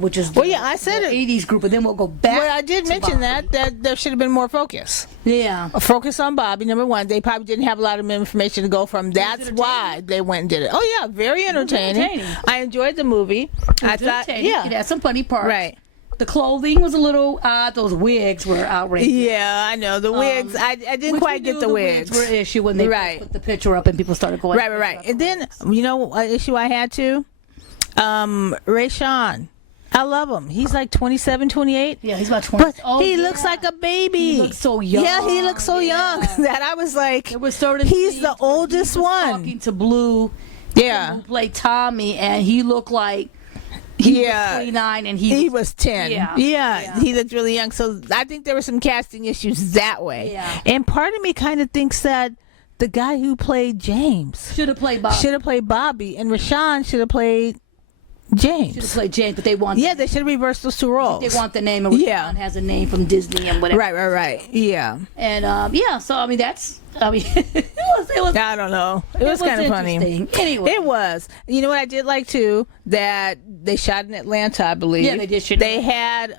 Which is I said the it. 80s group, and then we'll go back. Well, I did mention that there should have been more focus. Yeah. A focus on Bobby, number one. They probably didn't have a lot of information to go from. That's why they went and did it. Oh, yeah, very entertaining. I enjoyed the movie. I thought, yeah. It had some funny parts. Right. The clothing was a little odd. Those wigs were outrageous. Yeah, I know. The wigs, I didn't quite get the wigs. Were an issue when they put the picture up and people started going. Right. And then, you know, an issue I had too? Roshon. I love him. He's like 27, 28. Yeah, he's about 20. But he looks like a baby. He looks so young. Yeah, he looks so young that I was like, he's the oldest one. Talking to Blue, who played Tommy, and he looked like he was 29 and he was 10. Yeah, he looked really young. So I think there were some casting issues that way. Yeah. And part of me kind of thinks that the guy who played James should have played Bobby, and Roshon should have played James. Should have played James, but they want. Yeah, they should have reversed those two roles. They want the name of Roshon has a name from Disney and whatever. Right. Yeah. And so I mean it was. I don't know. It was kind of funny. Anyway, it was. You know what I did like too? That they shot in Atlanta, I believe. Yeah, they did. They had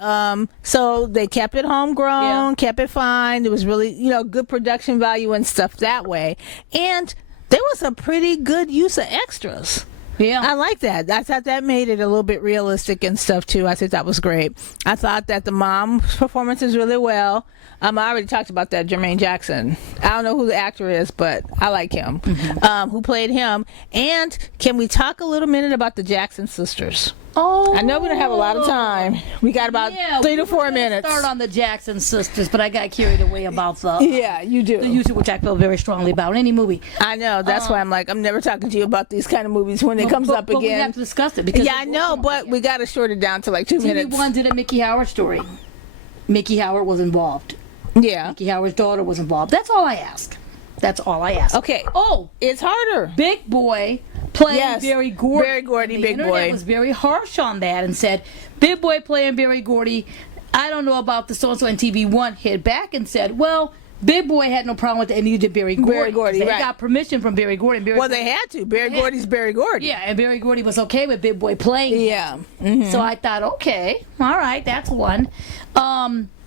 so they kept it homegrown, kept it fine. There was really good production value and stuff that way, and there was a pretty good use of extras. Yeah, I like that. I thought that made it a little bit realistic and stuff too. I think that was great. I thought that the mom's performance is really well. I already talked about that, Jermaine Jackson. I don't know who the actor is, but I like him. Who played him? And can we talk a little minute about the Jackson sisters? Oh, I know we don't have a lot of time. We got about 3 to 4 minutes. Start on the Jackson sisters, but I got carried away about the you do the YouTube, which I feel very strongly about in any movie. I know that's why I'm like I'm never talking to you about these kind of movies when it comes up again. We have to discuss it because I know, but we got to short it down to like 2 minutes. TV1 did a Mickey Howard story. Mickey Howard was involved. Yeah, Mickey Howard's daughter was involved. That's all I ask. Okay. Oh, it's harder. Big Boy playing Barry Gordy. Barry Gordy, the Big internet Boy was very harsh on that and said, Big Boy playing Barry Gordy. I don't know about the so-and-so, and TV1 hit back and said, well, Big Boy had no problem with it, and neither did Barry Gordy. They got permission from Barry Gordy. They had to. Barry Gordy's Barry Gordy. Yeah, and Barry Gordy was okay with Big Boy playing. Yeah. So I thought, okay, all right, that's one.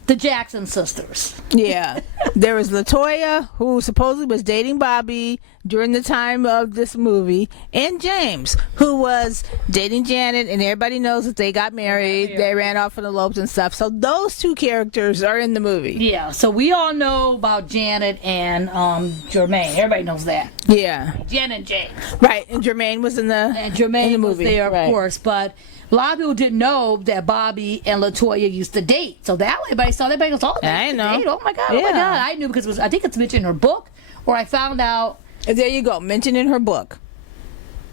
The Jackson sisters. Yeah. There was LaToya, who supposedly was dating Bobby during the time of this movie, and James, who was dating Janet, and everybody knows that they got married. They ran off and eloped and stuff. So those two characters are in the movie. Yeah, so we all know about Janet and Jermaine. Everybody knows that. Yeah. Janet and James. Right, and Jermaine was in the movie. Was there, of course, but a lot of people didn't know that Bobby and LaToya used to date. So that way, everybody saw that. Everybody goes, I know. Date. Oh my God! I knew because I think it's mentioned in her book, or I found out. There you go, mentioned in her book.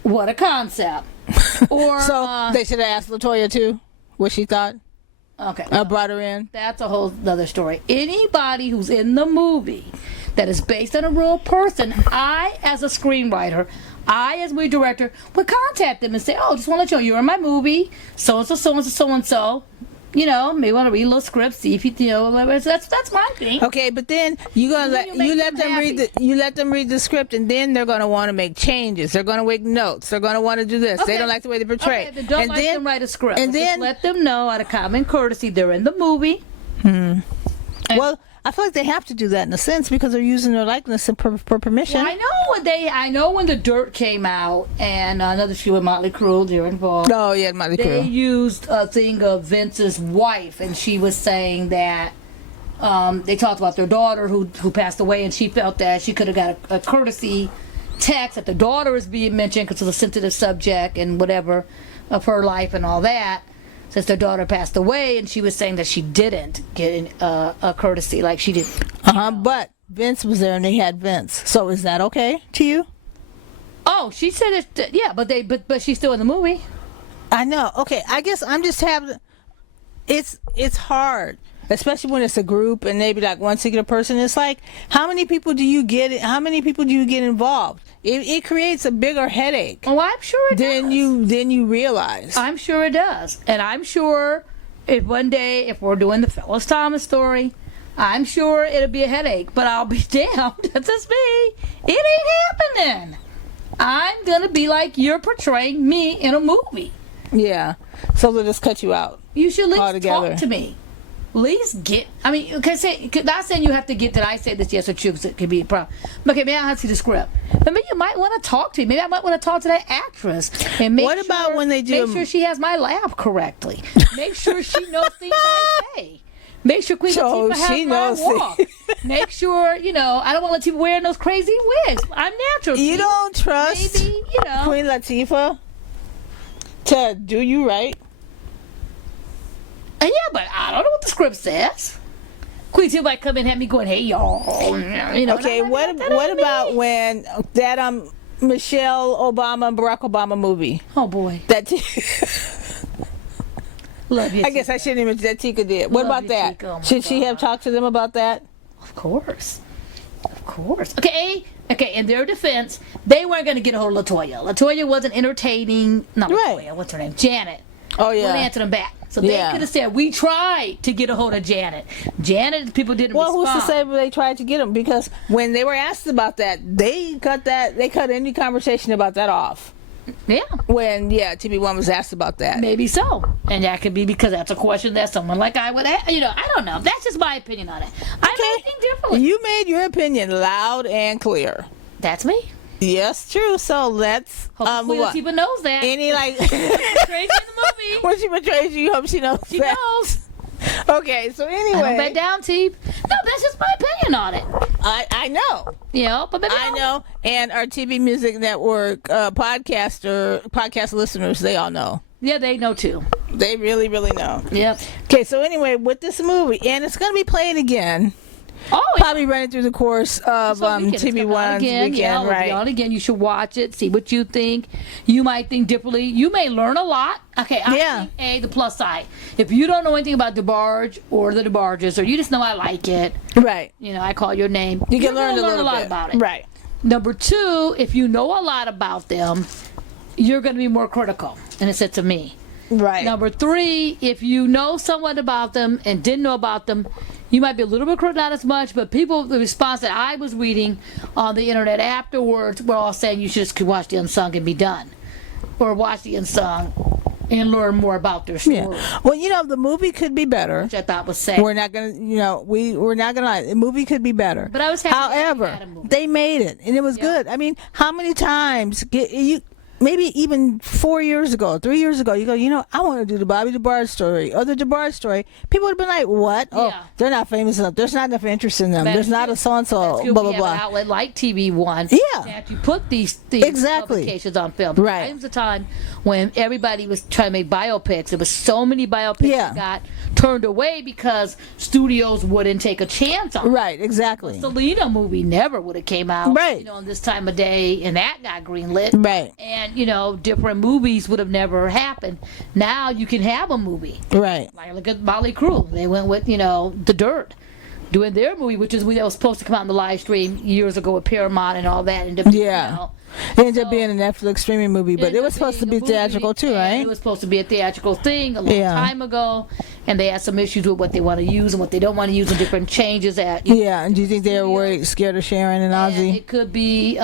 What a concept! Or so they should have asked LaToya too what she thought. Okay. brought her in. That's a whole other story. Anybody who's in the movie that is based on a real person, I, as a screenwriter, I, as movie director, would contact them and say, "Oh, just want to let you know you're in my movie. So and so, so and so, so and so. You know, maybe want to read a little script, see if you know." That's my thing. Okay, but then you let them read the script, and then they're gonna want to make changes. They're gonna make notes. They're gonna want to do this. Okay. They don't like the way they portray. Okay, then don't and let then, them write a script. And then just let them know out of common courtesy they're in the movie. Well, I feel like they have to do that in a sense because they're using their likeness for permission. Well, I know when The Dirt came out and another shoe with Motley Crue, they were involved. Oh yeah, Motley They Crue. used a thing of Vince's wife, and she was saying that they talked about their daughter who passed away, and she felt that she could have got a courtesy text that the daughter is being mentioned because it's a sensitive subject and whatever of her life and all that. Since their daughter passed away, and she was saying that she didn't get a courtesy, like she didn't. But Vince was there, and they had Vince. So is that okay to you? Oh, she said it. Yeah, but she's still in the movie. I know. Okay, I guess I'm just having. It's hard, especially when it's a group and maybe like one singular person. It's like how many people do you get? How many people do you get involved? It creates a bigger headache. Oh, I'm sure it does. Then you realize. I'm sure it does, and I'm sure if one day if we're doing the Phyllis Thomas story, I'm sure it'll be a headache. But I'll be damned. That's just me. It ain't happening. I'm gonna be like you're portraying me in a movie. Yeah. So they'll just cut you out. You should at least altogether. talk to me. At least get. I mean, not saying you have to get that I say this yes or true because it could be a problem. Okay, maybe I'll have to see the script. But maybe you might want to talk to me. Maybe I might want to talk to that actress and make What about when they do? Make sure she has my laugh correctly. Make sure she knows things I say. Make sure Queen Latifah has my walk. Make sure, I don't want Latifah wearing those crazy wigs. I'm natural. You don't trust Maybe, Queen Latifah to do you right? Yeah, but I don't know what the script says. Queen Latifah might come in and have me going, "Hey, y'all." Okay, what about when that Michelle Obama and Barack Obama movie? Oh boy. That Love you. I guess I shouldn't even that Tika did. What Love about you, that? Tika. Oh my Should she have God. talked to them about that? Of course. Okay, in their defense, they weren't going to get a hold of LaToya. LaToya wasn't entertaining. Not Right. LaToya, what's her name? Janet. Oh yeah. Wouldn't answer them back. So they Yeah. could have said, "We tried to get a hold of Janet." People didn't Well, respond. who's to say they tried to get them? Because when they were asked about that, they cut any conversation about that off. Yeah, When TV1 was asked about that. maybe so. And that could be because that's a question that someone like I would ask. I don't know. That's just my opinion on it. I may think differently. You made your opinion loud and clear. That's me. Yes, true. So let's Hope move on. Latifah knows that. Any like Crazy in the movie. when she betrays you, you hope she knows She that. knows. Okay, so I don't back anyway, down, Teep. No, that's just my opinion on it. I know. But maybe I know, and our TVMusic Network podcast listeners, they all know. Yeah, they know too. They really, really know. Yep. Okay, so anyway, with this movie, and it's going to be playing again, Oh, probably running through the course of TV1's weekend, it'll be right? on again. You should watch it, see what you think. You might think differently. You may learn a lot. Okay, I think the plus side. If you don't know anything about DeBarge or the DeBarges, or you just know I like it, Right. I call your name. You can you're learn gonna a little lot bit about it. Right. Number two, if you know a lot about them, you're going to be more critical. And it said to me. Right. Number three, if you know somewhat about them and didn't know about them, you might be a little bit critical, not as much, but the response that I was reading on the internet afterwards were all saying you should just watch the Unsung and be done. Or watch the Unsung and learn more about their story. Yeah. Well, the movie could be better. Which I thought was sad. We're not gonna, we're not gonna lie. The movie could be better. But I was happy However, they had a movie. they made it, and it was good. I mean, how many times maybe even 4 years ago, 3 years ago, you go, I want to do the Bobby DeBarge story or the DeBarge story. People would have been like, what? Oh, they're not famous enough. There's not enough interest in them. There's not a so-and-so, blah, blah, we blah. have an outlet like TV1 Yeah. that you put these Exactly. publications on film. Right. There was a time when everybody was trying to make biopics. There was so many biopics that got turned away because studios wouldn't take a chance on it. Right, exactly. Selena movie never would have came out, Right. on this time of day, and that got greenlit. Right. And And, different movies would have never happened. Now you can have a movie. Right. Like, look at Motley Crue. They went with, The Dirt, doing their movie, which is that was supposed to come out in the live stream years ago with Paramount and all that. And it ended up being a Netflix streaming movie, but it was supposed to be theatrical too, right? It was supposed to be a theatrical thing a long time ago, and they had some issues with what they want to use and what they don't want to use, and different changes at. And do you think they were worried, scared of Sharon and Ozzy? It could be.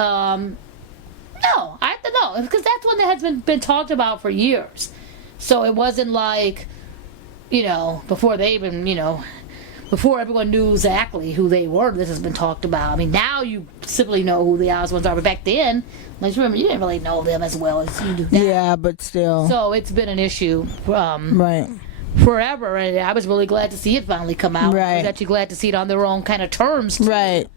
No, I don't know, because that's one that has been talked about for years. So it wasn't like, before they even, before everyone knew exactly who they were, this has been talked about. I mean, now you simply know who the Osmonds are, but back then, let's remember, you didn't really know them as well as you do now. Yeah, but still. So it's been an issue right. forever, and I was really glad to see it finally come out. Right. I was actually glad to see it on their own kind of terms, too. Right.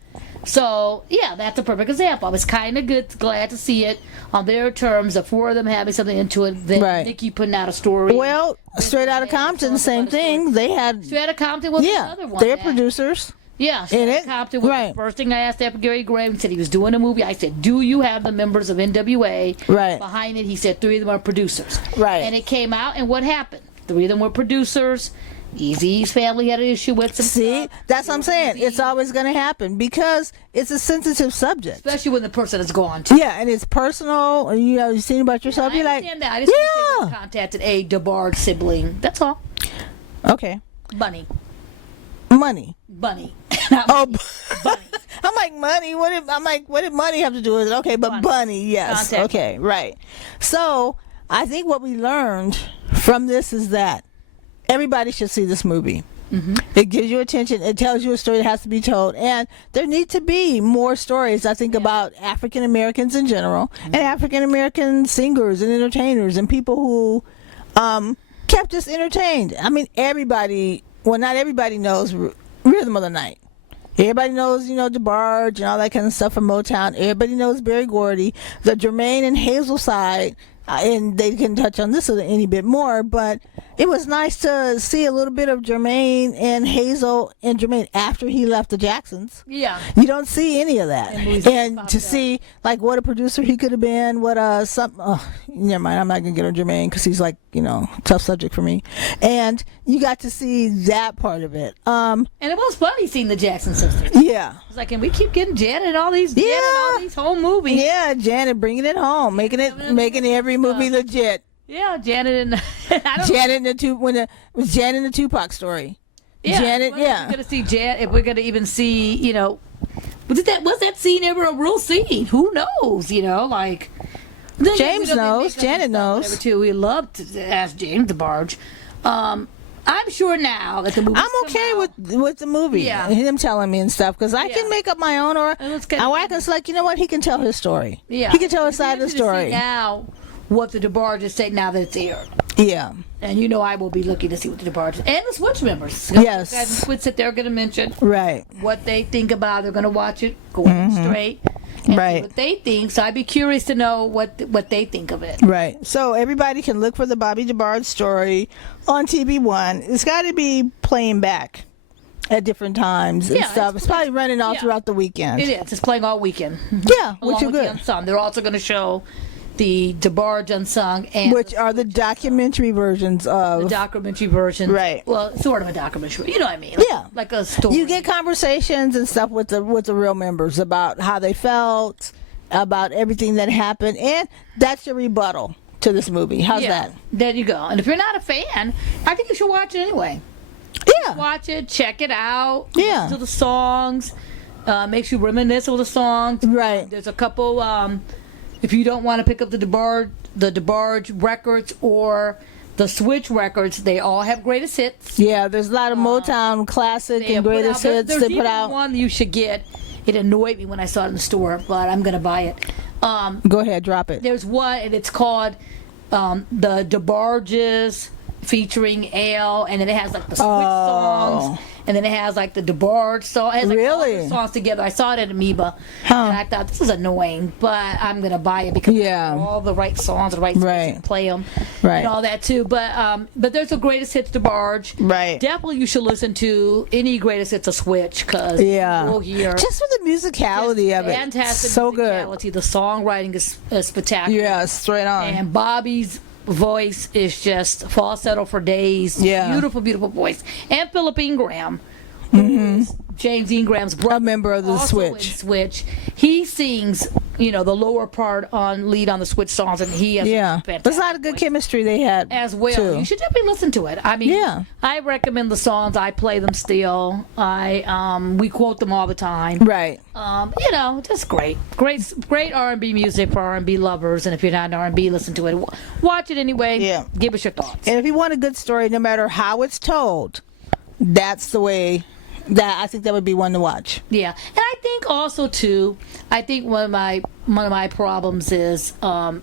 So, that's a perfect example. I was kind of glad to see it on their terms, the four of them having something into it, then Nikki putting out a story. Well, Straight Outta Compton, same thing. They had... Straight Outta Compton was another one. They're producers. Yeah, Straight Outta Compton was the first thing I asked after Gary Graham. Said he was doing a movie. I said, do you have the members of NWA behind it? He said 3 of them are producers. Right. And it came out, and what happened? 3 of them were producers. Eazy's family had an issue with some stuff. That's what I'm saying. It's always going to happen because it's a sensitive subject. Especially when the person is gone, too. Yeah, and it's personal. You've seen about yourself. You're like, that. I just wish they contacted a DeBarge sibling. That's all. Okay. Bunny. Money. Bunny. Bunny. I'm like, money? What did money have to do with it? Okay, but Bunny, yes. Contact. Okay, right. So, I think what we learned from this is that everybody should see this movie. Mm-hmm. It gives you attention. It tells you a story that has to be told. And there need to be more stories, I think, about African Americans in general and African American singers and entertainers and people who kept us entertained. I mean, not everybody knows Rhythm of the Night. Everybody knows, DeBarge and all that kind of stuff from Motown. Everybody knows Berry Gordy, the Jermaine and Hazel side. And they can touch on this any bit more, but it was nice to see a little bit of Jermaine and Hazel and Jermaine after he left the Jacksons. Yeah. You don't see any of that. And to see, like, what a producer he could have been, never mind, I'm not going to get on Jermaine because he's, like, tough subject for me. And you got to see that part of it. And it was funny seeing the Jackson sisters. Yeah. It's like, can we keep getting Janet all these home movies? Yeah, Janet bringing it home, making every movie legit. Yeah, Janet and Janet and the Tupac story. Yeah, Janet. We're gonna see Janet. If we're gonna even see, was that scene ever a real scene? Who knows? Like James knows. Janet knows. Too. We love to ask James DeBarge. I'm sure now that the movie. I'm okay with the movie. Yeah, and him telling me and stuff because I can make up my own or I can select. You know what? He can tell his story. Yeah, he can tell his side of the story. Now, what the DeBarges say now that it's aired. Yeah, and I will be looking to see what the DeBarges and the Switch members. Yes, guys would sit there going to mention what they think about. They're going to watch it going straight. And see what they think, so I'd be curious to know what they think of it. Right. So everybody can look for the Bobby DeBarge story on TV1. It's got to be playing back at different times and stuff. It's probably running all throughout the weekend. It is. It's playing all weekend. Yeah, which is good. The Unsung. They're also going to show the DeBarge Unsung, and which are the documentary versions of the documentary versions, right? Well, sort of a documentary. You know what I mean? Like a story. You get conversations and stuff with the real members about how they felt, about everything that happened, and that's your rebuttal to this movie. How's that? There you go. And if you're not a fan, I think you should watch it anyway. Yeah, watch it, check it out. Yeah, listen to the songs. Makes you reminisce of the songs. Right. There's a couple. If you don't want to pick up the DeBarge records or the Switch records, they all have greatest hits. Yeah, there's a lot of Motown classic and greatest hits they put out. There's one you should get. It annoyed me when I saw it in the store, but I'm going to buy it. Go ahead, drop it. There's one, and it's called the DeBarges featuring Ale, and then it has like the Switch songs. and then it has like the DeBarge song. It has, like, all Really? the songs together. I saw it at Amoeba, Huh. and I thought this is annoying, but I'm gonna buy it because Yeah. all the right songs, the right Right. to play them, Right. and all that too. But there's a greatest hits DeBarge. Right. Definitely, you should listen to any greatest hits of Switch because Yeah. we'll hear Just for the musicality of it. fantastic So good. musicality. The songwriting is spectacular. Yeah, straight on. And Bobby's voice is just falsetto for days. Yeah. Beautiful, beautiful voice. And Phillip Ingram, who is James Ingram's brother. A member of the also in Switch. Switch. He sings, the lower part on lead on the Switch songs, and he has Yeah. a fantastic There's a lot of good voice chemistry they had as well. too. You should definitely listen to it. I mean, Yeah. I recommend the songs. I play them still. We quote them all the time. Right. Just great R&B music for R&B lovers. And if you're not an R&B, listen to it. Watch it anyway. Yeah. Give us your thoughts. And if you want a good story, no matter how it's told, that's the way. I think that would be one to watch. Yeah, and I think also too. I think one of my problems is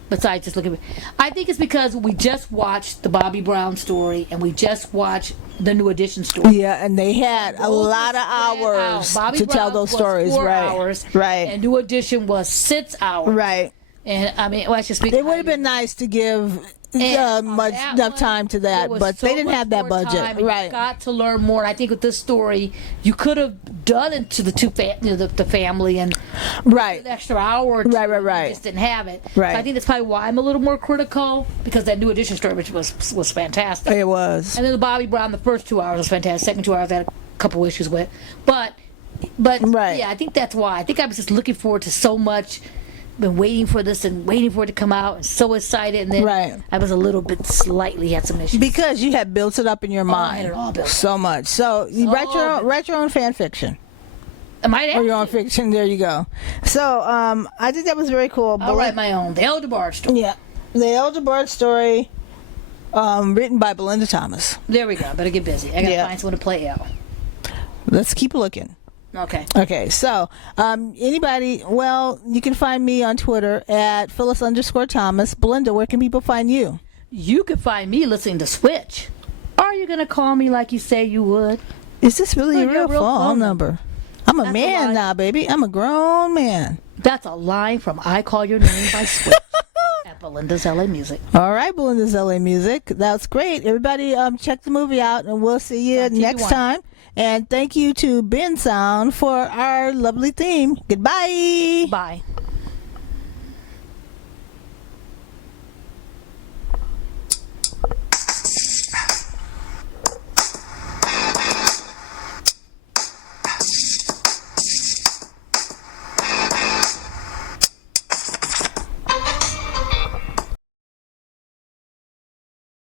besides just looking. I think it's because we just watched the Bobby Brown story and we just watched the New Edition story. Yeah, and they had a Those lot of were spread out. hours Bobby to tell Brown those was stories. 4 Right. hours, Right. And New Edition was 6 hours. Right. And I mean, well, I should speak. It would have been nice to give enough time to that, but they didn't have that budget. Right. You got to learn more. And I think with this story, you could have done it to the the family and Right. an extra hour or two. Right. You just didn't have it. Right. So I think that's probably why I'm a little more critical because that New Edition story, which was fantastic. It was. And then the Bobby Brown, the first 2 hours was fantastic. Second 2 hours, I had a couple issues with, but Right. yeah, I think that's why. I think I was just looking forward to so much. Been waiting for this and waiting for it to come out and so excited, and then Right. I was a little bit slightly had some issues. Because you had built it up in your I mind had it all built so much. So you write your own fan fiction. I might have Or your own to. fiction. There you go. So I think that was very cool. I'll write my own. The Elder DeBarge story. Yeah. The Elder DeBarge story, written by Belinda Thomas. There we go. Better get busy. I gotta Yeah. find someone to play L. Let's keep looking. Okay. Okay, so anybody, you can find me on Twitter at Phyllis_Thomas. Belinda, where can people find you? You can find me listening to Switch. Are you gonna call me like you say you would? Is this really a Look, your real phone number? I'm a That's a man lie. now, baby. I'm a grown man. That's a line from I Call Your Name by Switch at Belinda's LA Music. All right, Belinda's LA Music. That's great. Everybody, check the movie out, and we'll see you On TV next One. time. And thank you to Ben Sound for our lovely theme. Goodbye. Bye.